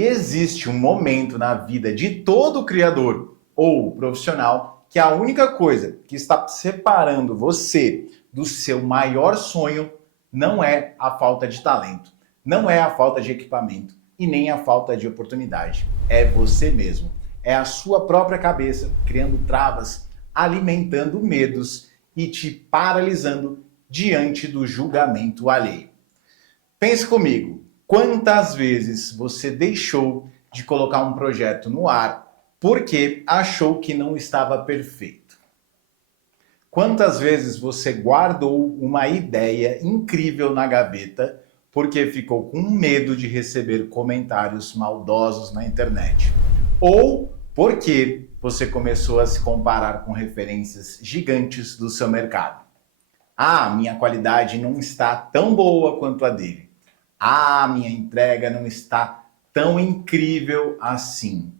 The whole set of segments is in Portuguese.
Existe um momento na vida de todo criador ou profissional que a única coisa que está separando você do seu maior sonho não é a falta de talento, não é a falta de equipamento e nem a falta de oportunidade. É você mesmo. É a sua própria cabeça criando travas, alimentando medos e te paralisando diante do julgamento alheio. Pense comigo. Quantas vezes você deixou de colocar um projeto no ar porque achou que não estava perfeito? Quantas vezes você guardou uma ideia incrível na gaveta porque ficou com medo de receber comentários maldosos na internet? Ou porque você começou a se comparar com referências gigantes do seu mercado? Ah, minha qualidade não está tão boa quanto a dele. Ah, minha entrega não está tão incrível assim.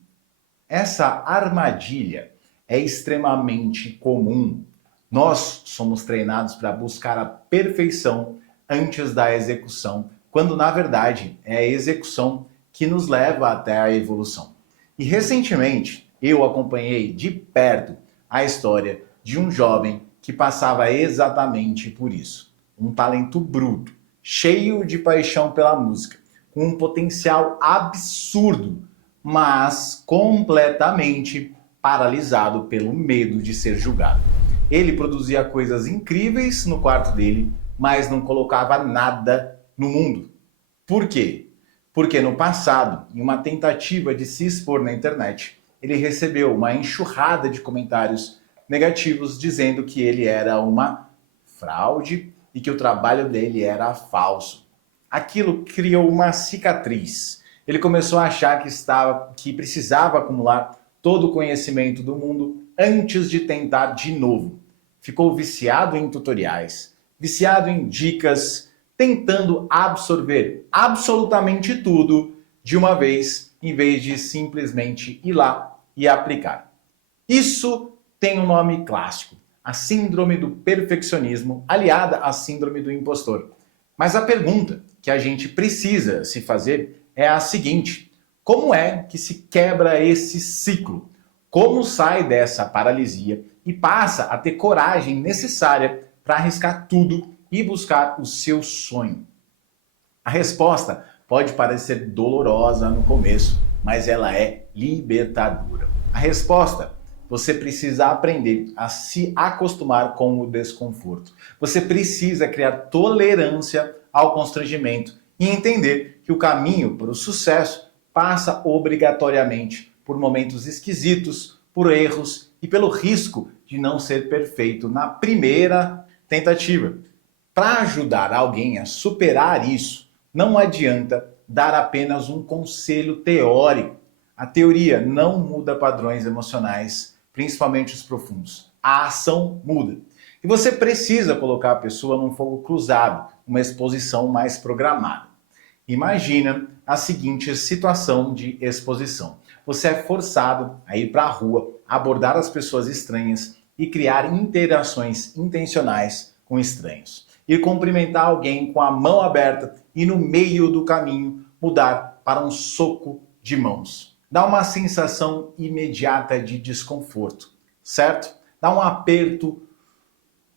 Essa armadilha é extremamente comum. Nós somos treinados para buscar a perfeição antes da execução, quando na verdade é a execução que nos leva até a evolução. E recentemente eu acompanhei de perto a história de um jovem que passava exatamente por isso. Um talento bruto, cheio de paixão pela música, com um potencial absurdo, mas completamente paralisado pelo medo de ser julgado. Ele produzia coisas incríveis no quarto dele, mas não colocava nada no mundo. Por quê? Porque no passado, em uma tentativa de se expor na internet, ele recebeu uma enxurrada de comentários negativos dizendo que ele era uma fraude e que o trabalho dele era falso. Aquilo criou uma cicatriz. Ele começou a achar que precisava acumular todo o conhecimento do mundo antes de tentar de novo. Ficou viciado em tutoriais, viciado em dicas, tentando absorver absolutamente tudo de uma vez, em vez de simplesmente ir lá e aplicar. Isso tem um nome clássico, a síndrome do perfeccionismo, aliada à síndrome do impostor. Mas a pergunta que a gente precisa se fazer é a seguinte: como é que se quebra esse ciclo? Como sai dessa paralisia e passa a ter coragem necessária para arriscar tudo e buscar o seu sonho? A resposta pode parecer dolorosa no começo, mas ela é libertadora. A resposta: você precisa aprender a se acostumar com o desconforto. Você precisa criar tolerância ao constrangimento e entender que o caminho para o sucesso passa obrigatoriamente por momentos esquisitos, por erros e pelo risco de não ser perfeito na primeira tentativa. Para ajudar alguém a superar isso, não adianta dar apenas um conselho teórico. A teoria não muda padrões emocionais, principalmente os profundos. A ação muda. E você precisa colocar a pessoa num fogo cruzado, uma exposição mais programada. Imagina a seguinte situação de exposição. Você é forçado a ir para a rua, abordar as pessoas estranhas e criar interações intencionais com estranhos. Ir cumprimentar alguém com a mão aberta e no meio do caminho mudar para um soco de mãos. Dá uma sensação imediata de desconforto, certo? Dá um aperto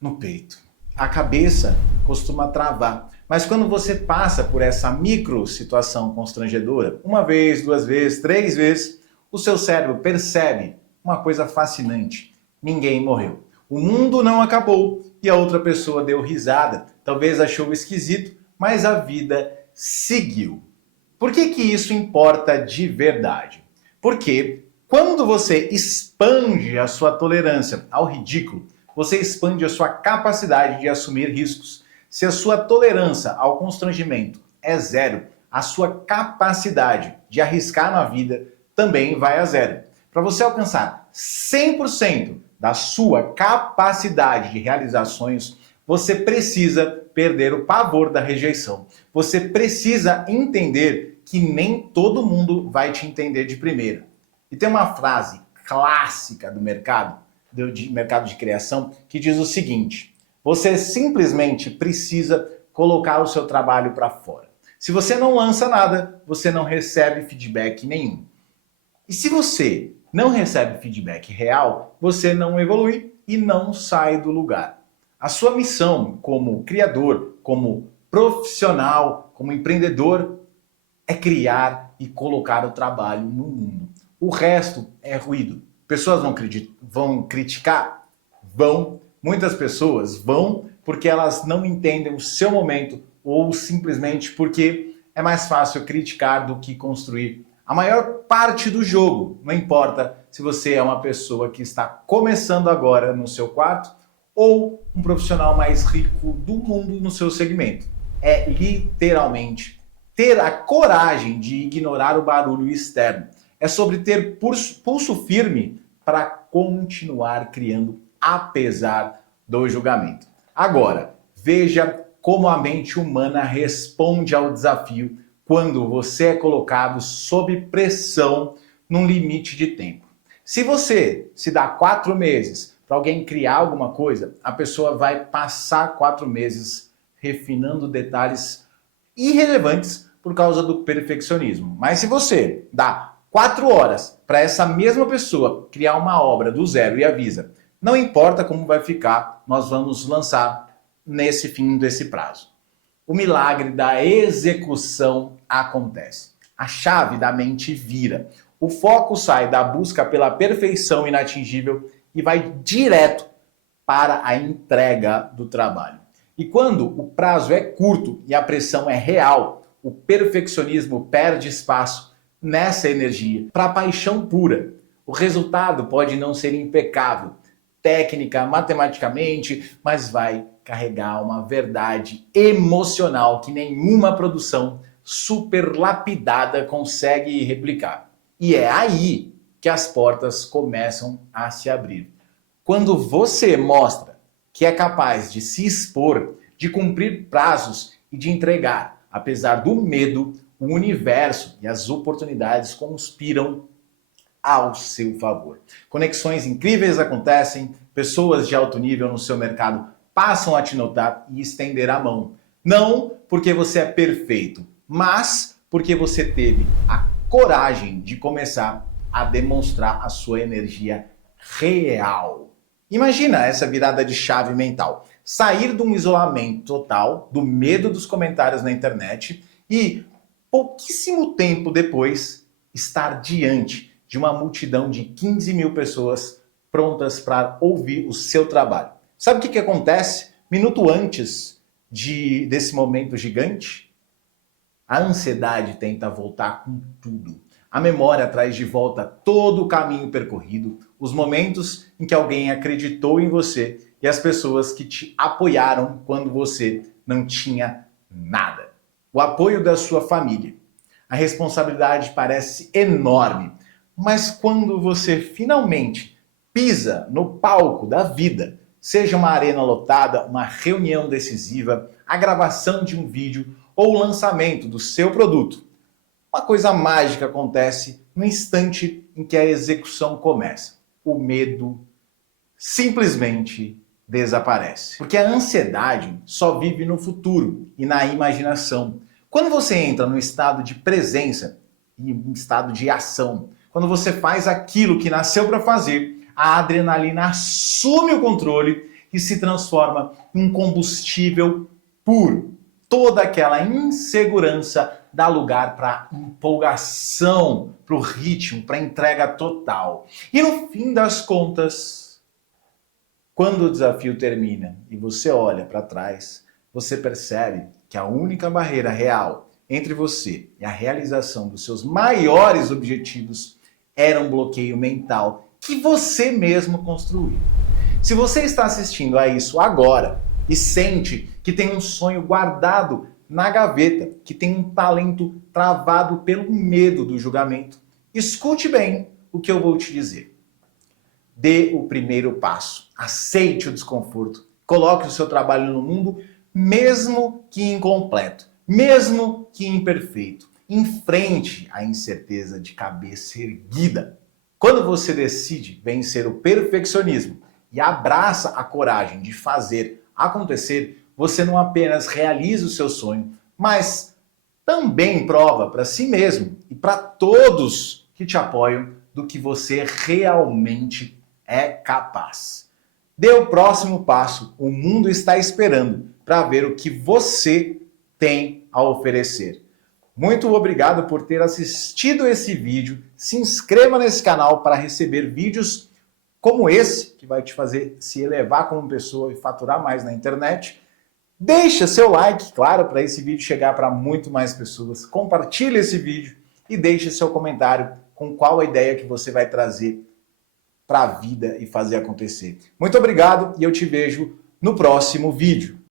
no peito. A cabeça costuma travar. Mas quando você passa por essa micro situação constrangedora, uma vez, duas vezes, três vezes, o seu cérebro percebe uma coisa fascinante. Ninguém morreu. O mundo não acabou e a outra pessoa deu risada. Talvez achou esquisito, mas a vida seguiu. Por que isso importa de verdade? Porque quando você expande a sua tolerância ao ridículo, você expande a sua capacidade de assumir riscos. Se a sua tolerância ao constrangimento é zero, a sua capacidade de arriscar na vida também vai a zero. Para você alcançar 100% da sua capacidade de realizar sonhos, você precisa perder o pavor da rejeição. Você precisa entender que nem todo mundo vai te entender de primeira. E tem uma frase clássica do mercado de criação, que diz o seguinte: você simplesmente precisa colocar o seu trabalho para fora. Se você não lança nada, você não recebe feedback nenhum. E se você não recebe feedback real, você não evolui e não sai do lugar. A sua missão como criador, como profissional, como empreendedor, é criar e colocar o trabalho no mundo. O resto é ruído. Pessoas vão criticar? Vão. Muitas pessoas vão porque elas não entendem o seu momento ou simplesmente porque é mais fácil criticar do que construir. A maior parte do jogo, não importa se você é uma pessoa que está começando agora no seu quarto ou um profissional mais rico do mundo no seu segmento. É literalmente ter a coragem de ignorar o barulho externo. É sobre ter pulso firme para continuar criando apesar do julgamento. Agora, veja como a mente humana responde ao desafio quando você é colocado sob pressão num limite de tempo. Se você se dá 4 meses para alguém criar alguma coisa, a pessoa vai passar 4 meses refinando detalhes irrelevantes por causa do perfeccionismo. Mas se você dá 4 horas para essa mesma pessoa criar uma obra do zero e avisa, não importa como vai ficar, nós vamos lançar nesse fim desse prazo. O milagre da execução acontece. A chave da mente vira. O foco sai da busca pela perfeição inatingível e vai direto para a entrega do trabalho. E quando o prazo é curto e a pressão é real, o perfeccionismo perde espaço nessa energia para a paixão pura. O resultado pode não ser impecável, técnica, matematicamente, mas vai carregar uma verdade emocional que nenhuma produção super lapidada consegue replicar. E é aí que as portas começam a se abrir. Quando você mostra que é capaz de se expor, de cumprir prazos e de entregar, apesar do medo, o universo e as oportunidades conspiram ao seu favor. Conexões incríveis acontecem, pessoas de alto nível no seu mercado passam a te notar e estender a mão. Não porque você é perfeito, mas porque você teve a coragem de começar a demonstrar a sua energia real. Imagina essa virada de chave mental. Sair de um isolamento total, do medo dos comentários na internet e, pouquíssimo tempo depois, estar diante de uma multidão de 15 mil pessoas prontas para ouvir o seu trabalho. Sabe o que acontece minuto antes desse momento gigante? A ansiedade tenta voltar com tudo. A memória traz de volta todo o caminho percorrido, os momentos em que alguém acreditou em você e as pessoas que te apoiaram quando você não tinha nada. O apoio da sua família. A responsabilidade parece enorme, mas quando você finalmente pisa no palco da vida, seja uma arena lotada, uma reunião decisiva, a gravação de um vídeo ou o lançamento do seu produto, uma coisa mágica acontece no instante em que a execução começa. O medo simplesmente desaparece. Porque a ansiedade só vive no futuro e na imaginação. Quando você entra no estado de presença e no estado de ação, quando você faz aquilo que nasceu para fazer, a adrenalina assume o controle e se transforma em um combustível puro. Toda aquela insegurança dá lugar para empolgação, para o ritmo, para a entrega total. E no fim das contas, quando o desafio termina e você olha para trás, você percebe que a única barreira real entre você e a realização dos seus maiores objetivos era um bloqueio mental que você mesmo construiu. Se você está assistindo a isso agora e sente que tem um sonho guardado na gaveta, que tem um talento travado pelo medo do julgamento, escute bem o que eu vou te dizer. Dê o primeiro passo, aceite o desconforto, coloque o seu trabalho no mundo, mesmo que incompleto, mesmo que imperfeito. Enfrente a incerteza de cabeça erguida. Quando você decide vencer o perfeccionismo e abraça a coragem de fazer acontecer, você não apenas realiza o seu sonho, mas também prova para si mesmo e para todos que te apoiam do que você realmente é capaz. Dê o próximo passo, o mundo está esperando para ver o que você tem a oferecer. Muito obrigado por ter assistido esse vídeo. Se inscreva nesse canal para receber vídeos como esse, que vai te fazer se elevar como pessoa e faturar mais na internet. Deixa seu like, claro, para esse vídeo chegar para muito mais pessoas. Compartilhe esse vídeo e deixe seu comentário com qual a ideia que você vai trazer para a vida e fazer acontecer. Muito obrigado e eu te vejo no próximo vídeo.